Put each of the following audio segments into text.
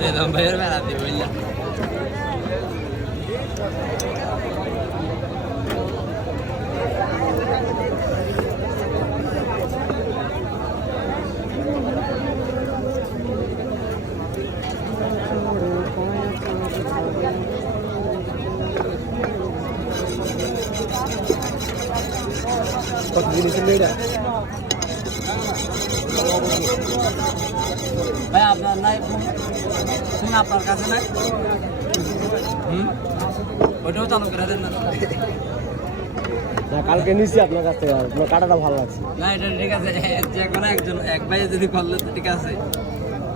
রেদম ভাইয়ের বেড়াতে বললাম কত জিনিস এটা ভাই আপনার নাই ফোন আপনার কাছে নাই ওইটাও চালু করে দেন না না কালকে নিচ্ছি আপনার কাছ থেকে আপনার কাটাটা ভালো লাগছে না এটা ঠিক আছে যে কোনো একজন এক ভাই যদি করলে তো ঠিক আছে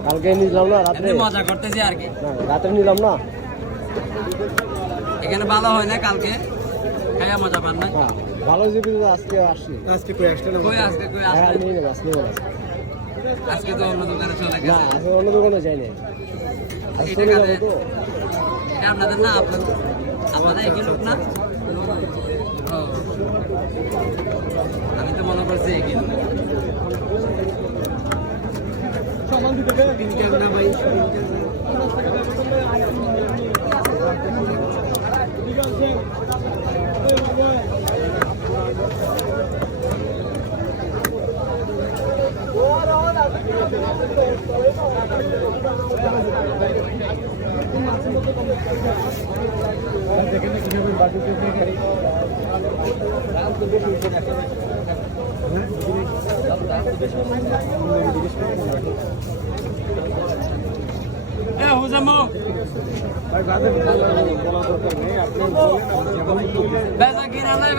কালকে নিলাম না রাত্রে মজা করতেছি আর কি না রাত্রে নিলাম না এখানে ভালো হয় না কালকে খাইয়া মজা পান না ভালো জিবি আজকে আসছি আজকে কই আসলে কই আজকে হ্যাঁ নিয়ে নেব আজকে আজকে তো অন্য দোকানে চলে না গেছে আজকে অন্য দোকানে যাই না আজকে এটা যাবো তো এটা আপনাদের না আপনাদের একই লোক না ও, আমি তো মনে করছি একই লোক না ভাই হুজামো বেজা কিনা নাই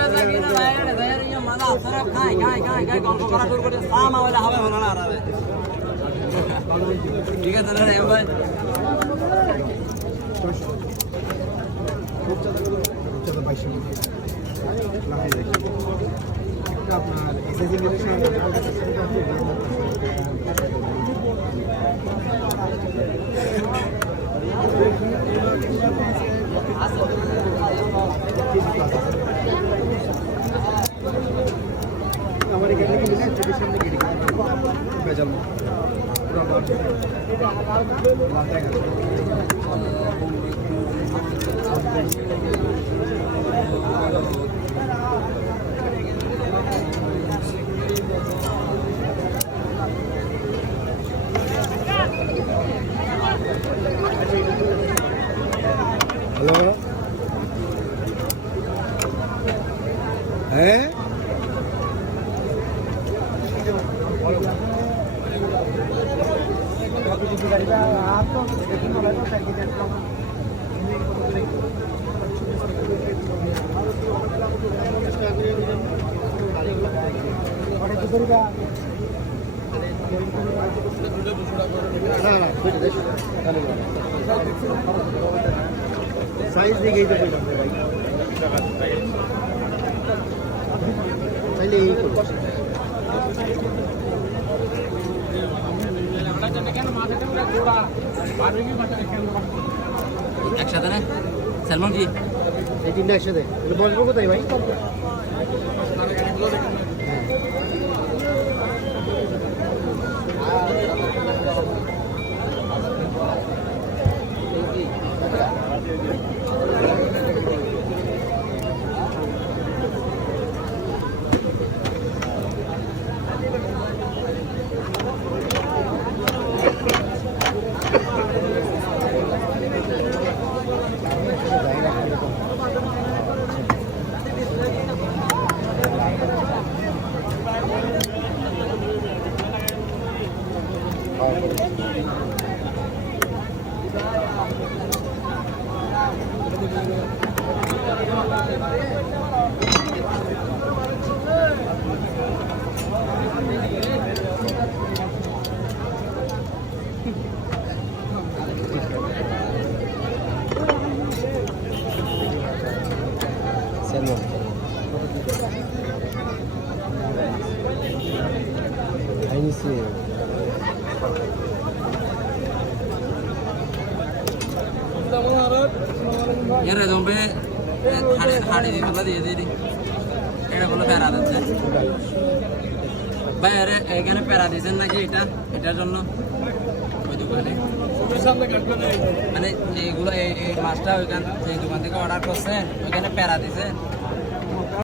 মালা সরব খাই গল্প করা শুরু করে সামা হলে হবে ভালো না আরামে ঠিক আছে না রে ভাই আপনার এসএসসি আমার এখানে কি লিখছে চোখের সামনে গেড়ি বেজাল হ্যালো হ্যাঁ সাইজ দেখেই তো ভাই তাইলে এই একসাথে না সালমান কি এই তিনটা একসাথে বসবো কোথায় ভাই আইনিছি এর দমবে হাড়ি দিগুলো দিয়ে দিই এটা বলে প্যারা দিচ্ছে ভাই আরে এখানে প্যারা দিয়েছেন নাকি এটার জন্য ওই দোকানে মানে এগুলো এই মাছটা ওইখান যে দোকান থেকে অর্ডার করছেন ওইখানে প্যারা দিছেন